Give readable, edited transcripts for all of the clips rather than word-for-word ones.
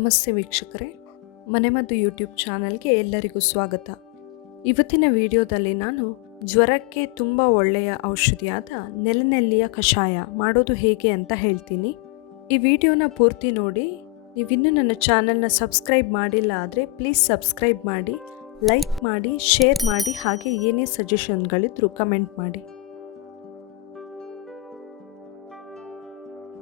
ನಮಸ್ತೆ ವೀಕ್ಷಕರೇ, ಮನೆಮದ್ದು ಯೂಟ್ಯೂಬ್ ಚಾನಲ್ಗೆ ಎಲ್ಲರಿಗೂ ಸ್ವಾಗತ. ಇವತ್ತಿನ ವಿಡಿಯೋದಲ್ಲಿ ನಾನು ಜ್ವರಕ್ಕೆ ತುಂಬ ಒಳ್ಳೆಯ ಔಷಧಿಯಾದ ನೆಲನೆಲ್ಲಿಯ ಕಷಾಯ ಮಾಡೋದು ಹೇಗೆ ಅಂತ ಹೇಳ್ತೀನಿ. ಈ ವಿಡಿಯೋನ ಪೂರ್ತಿ ನೋಡಿ. ನೀವಿನ್ನೂ ನನ್ನ ಚಾನಲ್ನ ಸಬ್ಸ್ಕ್ರೈಬ್ ಮಾಡಿಲ್ಲ ಆದರೆ ಪ್ಲೀಸ್ ಸಬ್ಸ್ಕ್ರೈಬ್ ಮಾಡಿ, ಲೈಕ್ ಮಾಡಿ, ಶೇರ್ ಮಾಡಿ, ಹಾಗೆ ಏನೇ ಸಜೆಷನ್ಗಳಿದ್ರೂ ಕಮೆಂಟ್ ಮಾಡಿ.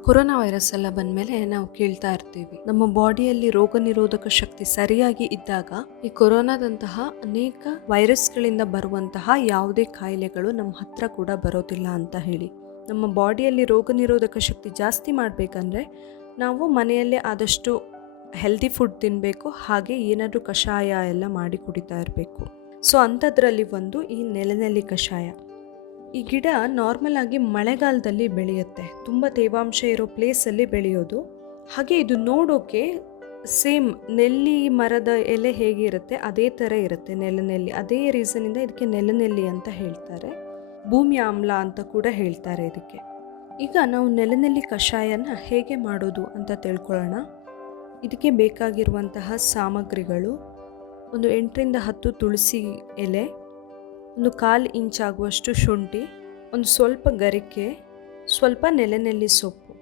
ಕೊರೋನಾ ವೈರಸ್ ಎಲ್ಲ ಬಂದಮೇಲೆ ನಾವು ಕೇಳ್ತಾ ಇರ್ತೀವಿ, ನಮ್ಮ ಬಾಡಿಯಲ್ಲಿ ರೋಗ ನಿರೋಧಕ ಶಕ್ತಿ ಸರಿಯಾಗಿ ಇದ್ದಾಗ ಈ ಕೊರೋನಾದಂತಹ ಅನೇಕ ವೈರಸ್ಗಳಿಂದ ಬರುವಂತಹ ಯಾವುದೇ ಕಾಯಿಲೆಗಳು ನಮ್ಮ ಹತ್ರ ಕೂಡ ಬರೋದಿಲ್ಲ ಅಂತ ಹೇಳಿ. ನಮ್ಮ ಬಾಡಿಯಲ್ಲಿ ರೋಗ ನಿರೋಧಕ ಶಕ್ತಿ ಜಾಸ್ತಿ ಮಾಡಬೇಕಂದ್ರೆ ನಾವು ಮನೆಯಲ್ಲೇ ಆದಷ್ಟು ಹೆಲ್ದಿ ಫುಡ್ ತಿನ್ನಬೇಕು, ಹಾಗೆ ಏನಾದರೂ ಕಷಾಯ ಎಲ್ಲ ಮಾಡಿ ಕುಡಿತಾ ಇರಬೇಕು. ಸೊ ಅಂಥದ್ರಲ್ಲಿ ಒಂದು ಈ ನೆಲನೆಲ್ಲಿ ಕಷಾಯ. ಈ ಗಿಡ ನಾರ್ಮಲ್ ಆಗಿ ಮಳೆಗಾಲದಲ್ಲಿ ಬೆಳೆಯುತ್ತೆ, ತುಂಬ ತೇವಾಂಶ ಇರೋ ಪ್ಲೇಸಲ್ಲಿ ಬೆಳೆಯೋದು. ಹಾಗೆ ಇದು ನೋಡೋಕೆ ಸೇಮ್ ನೆಲ್ಲಿ ಮರದ ಎಲೆ ಹೇಗಿರುತ್ತೆ ಅದೇ ಥರ ಇರುತ್ತೆ ನೆಲನೆಲ್ಲಿ. ಅದೇ ರೀಸನಿಂದ ಇದಕ್ಕೆ ನೆಲನೆಲ್ಲಿ ಅಂತ ಹೇಳ್ತಾರೆ. ಭೂಮಿಯಾಮ್ಲ ಅಂತ ಕೂಡ ಹೇಳ್ತಾರೆ ಇದಕ್ಕೆ. ಈಗ ನಾವು ನೆಲನೆಲ್ಲಿ ಕಷಾಯನ ಹೇಗೆ ಮಾಡೋದು ಅಂತ ತಿಳ್ಕೊಳ್ಳೋಣ. ಇದಕ್ಕೆ ಬೇಕಾಗಿರುವಂತಹ ಸಾಮಗ್ರಿಗಳು: ಒಂದು 8ರಿಂದ 10 ತುಳಸಿ ಎಲೆ, ಒಂದು 1/4 ಇಂಚ್ ಆಗುವಷ್ಟು ಶುಂಠಿ, ಒಂದು ಸ್ವಲ್ಪ ಗರಿಕೆ, ಸ್ವಲ್ಪ ನೆಲನೆಲ್ಲಿ ಸೊಪ್ಪು.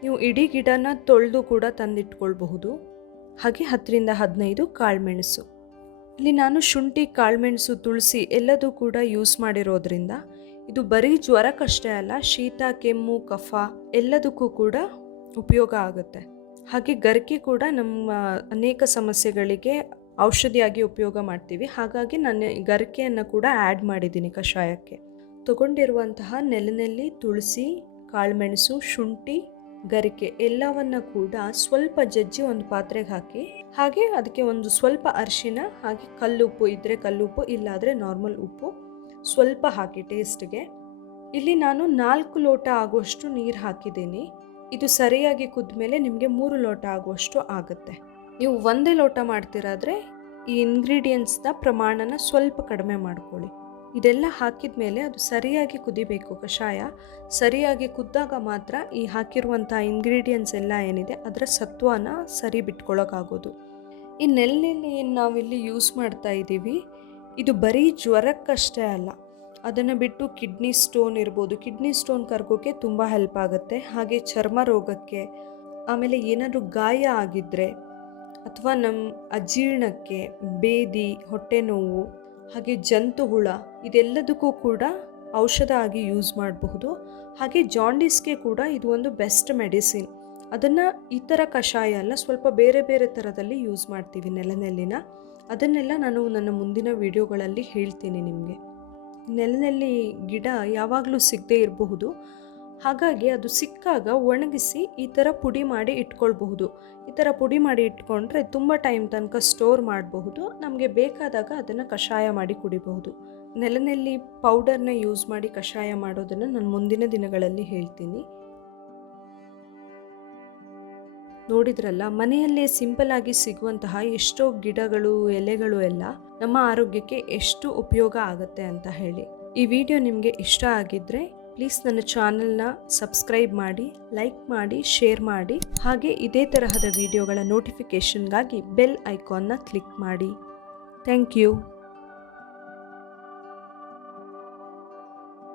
ನೀವು ಇಡೀ ಗಿಡನ ತೊಳೆದು ಕೂಡ ತಂದಿಟ್ಕೊಳ್ಬಹುದು. ಹಾಗೆ 10ರಿಂದ 15 ಕಾಳುಮೆಣಸು. ಇಲ್ಲಿ ನಾನು ಶುಂಠಿ, ಕಾಳುಮೆಣಸು, ತುಳಸಿ ಎಲ್ಲದೂ ಕೂಡ ಯೂಸ್ ಮಾಡಿರೋದ್ರಿಂದ ಇದು ಬರೀ ಜ್ವರಕ್ಕಷ್ಟೇ ಅಲ್ಲ, ಶೀತ, ಕೆಮ್ಮು, ಕಫ ಎಲ್ಲದಕ್ಕೂ ಕೂಡ ಉಪಯೋಗ ಆಗುತ್ತೆ. ಹಾಗೆ ಗರಿಕೆ ಕೂಡ ನಮ್ಮ ಅನೇಕ ಸಮಸ್ಯೆಗಳಿಗೆ ಔಷಧಿಯಾಗಿ ಉಪಯೋಗ ಮಾಡ್ತೀವಿ. ಹಾಗಾಗಿ ನಾನು ಗರಿಕೆಯನ್ನು ಕೂಡ ಆ್ಯಡ್ ಮಾಡಿದ್ದೀನಿ ಕಷಾಯಕ್ಕೆ. ತಗೊಂಡಿರುವಂತಹ ನೆಲನೆಲ್ಲಿ, ತುಳಸಿ, ಕಾಳುಮೆಣಸು, ಶುಂಠಿ, ಗರಿಕೆ ಎಲ್ಲವನ್ನ ಕೂಡ ಸ್ವಲ್ಪ ಜಜ್ಜಿ ಒಂದು ಪಾತ್ರೆಗೆ ಹಾಕಿ, ಹಾಗೆ ಅದಕ್ಕೆ ಒಂದು ಸ್ವಲ್ಪ ಅರಿಶಿನ, ಹಾಗೆ ಕಲ್ಲುಪ್ಪು ಇದ್ದರೆ ಕಲ್ಲುಪ್ಪು, ಇಲ್ಲಾದರೆ ನಾರ್ಮಲ್ ಉಪ್ಪು ಸ್ವಲ್ಪ ಹಾಕಿ ಟೇಸ್ಟ್ಗೆ. ಇಲ್ಲಿ ನಾನು 4 ಲೋಟ ಆಗುವಷ್ಟು ನೀರು ಹಾಕಿದ್ದೀನಿ. ಇದು ಸರಿಯಾಗಿ ಕುದ್ಮೇಲೆ ನಿಮಗೆ 3 ಲೋಟ ಆಗುವಷ್ಟು ಆಗುತ್ತೆ. ನೀವು ಒಂದೇ ಲೋಟ ಮಾಡ್ತಿರಾದ್ರೆ ಈ ಇಂಗ್ರೀಡಿಯೆಂಟ್ಸ್ನ ಪ್ರಮಾಣನ ಸ್ವಲ್ಪ ಕಡಿಮೆ ಮಾಡ್ಕೊಳ್ಳಿ. ಇದೆಲ್ಲ ಹಾಕಿದ ಮೇಲೆ ಅದು ಸರಿಯಾಗಿ ಕುದಿಬೇಕು. ಕಷಾಯ ಸರಿಯಾಗಿ ಕುದ್ದಾಗ ಮಾತ್ರ ಈ ಹಾಕಿರುವಂಥ ಇಂಗ್ರೀಡಿಯೆಂಟ್ಸ್ ಎಲ್ಲ ಏನಿದೆ ಅದರ ಸತ್ವನ ಸರಿ ಬಿಟ್ಕೊಳ್ಳೋಕ್ಕಾಗೋದು. ಈ ನೆಲನೆಲ್ಲಿ ಏನು ನಾವಿಲ್ಲಿ ಯೂಸ್ ಮಾಡ್ತಾ ಇದ್ದೀವಿ, ಇದು ಬರೀ ಜ್ವರಕ್ಕಷ್ಟೇ ಅಲ್ಲ, ಅದನ್ನು ಬಿಟ್ಟು ಕಿಡ್ನಿ ಸ್ಟೋನ್ ಇರ್ಬೋದು, ಕಿಡ್ನಿ ಸ್ಟೋನ್ ಕರ್ಗೋಕ್ಕೆ ತುಂಬ ಹೆಲ್ಪ್ ಆಗುತ್ತೆ. ಹಾಗೆ ಚರ್ಮ ರೋಗಕ್ಕೆ, ಆಮೇಲೆ ಏನಾದರೂ ಗಾಯ ಆಗಿದ್ದರೆ, ಅಥವಾ ನಮ್ಮ ಅಜೀರ್ಣಕ್ಕೆ, ಬೇದಿ, ಹೊಟ್ಟೆ ನೋವು, ಹಾಗೆ ಜಂತು ಹುಳ, ಇದೆಲ್ಲದಕ್ಕೂ ಕೂಡ ಔಷಧ ಆಗಿ ಯೂಸ್ ಮಾಡಬಹುದು. ಹಾಗೆ ಜಾಂಡೀಸ್ಗೆ ಕೂಡ ಇದು ಒಂದು ಬೆಸ್ಟ್ ಮೆಡಿಸಿನ್. ಅದನ್ನು ಈ ಥರ ಕಷಾಯ ಅಲ್ಲ, ಸ್ವಲ್ಪ ಬೇರೆ ಬೇರೆ ಥರದಲ್ಲಿ ಯೂಸ್ ಮಾಡ್ತೀವಿ ನೆಲನೆಲ್ಲಿನ. ಅದನ್ನೆಲ್ಲ ನಾನು ನನ್ನ ಮುಂದಿನ ವಿಡಿಯೋಗಳಲ್ಲಿ ಹೇಳ್ತೀನಿ ನಿಮಗೆ. ನೆಲನೆಲ್ಲಿ ಗಿಡ ಯಾವಾಗಲೂ ಸಿಗದೇ ಇರಬಹುದು, ಹಾಗಾಗಿ ಅದು ಸಿಕ್ಕಾಗ ಒಣಗಿಸಿ ಈ ಥರ ಪುಡಿ ಮಾಡಿ ಇಟ್ಕೊಳ್ಬಹುದು. ಈ ಥರ ಪುಡಿ ಮಾಡಿ ಇಟ್ಕೊಂಡ್ರೆ ತುಂಬ ಟೈಮ್ ತನಕ ಸ್ಟೋರ್ ಮಾಡಬಹುದು. ನಮಗೆ ಬೇಕಾದಾಗ ಅದನ್ನು ಕಷಾಯ ಮಾಡಿ ಕುಡಿಬಹುದು. ನೆಲನೆಲ್ಲಿ ಪೌಡರ್ನ ಯೂಸ್ ಮಾಡಿ ಕಷಾಯ ಮಾಡೋದನ್ನು ನಾನು ಮುಂದಿನ ದಿನಗಳಲ್ಲಿ ಹೇಳ್ತೀನಿ. ನೋಡಿದ್ರಲ್ಲ, ಮನೆಯಲ್ಲೇ ಸಿಂಪಲ್ ಆಗಿ ಸಿಗುವಂತಹ ಎಷ್ಟೋ ಗಿಡಗಳು, ಎಲೆಗಳು ಎಲ್ಲ ನಮ್ಮ ಆರೋಗ್ಯಕ್ಕೆ ಎಷ್ಟು ಉಪಯೋಗ ಆಗುತ್ತೆ ಅಂತ ಹೇಳಿ. ಈ ವಿಡಿಯೋ ನಿಮಗೆ ಇಷ್ಟ ಆಗಿದ್ದರೆ ಪ್ಲೀಸ್ ನನ್ನ ಚಾನಲ್ನ ಸಬ್ಸ್ಕ್ರೈಬ್ ಮಾಡಿ, ಲೈಕ್ ಮಾಡಿ, ಶೇರ್ ಮಾಡಿ, ಹಾಗೆ ಇದೇ ತರಹದ ವಿಡಿಯೋಗಳ ನೋಟಿಫಿಕೇಷನ್ಗಾಗಿ ಬೆಲ್ ಐಕಾನ್ನ ಕ್ಲಿಕ್ ಮಾಡಿ. Thank you.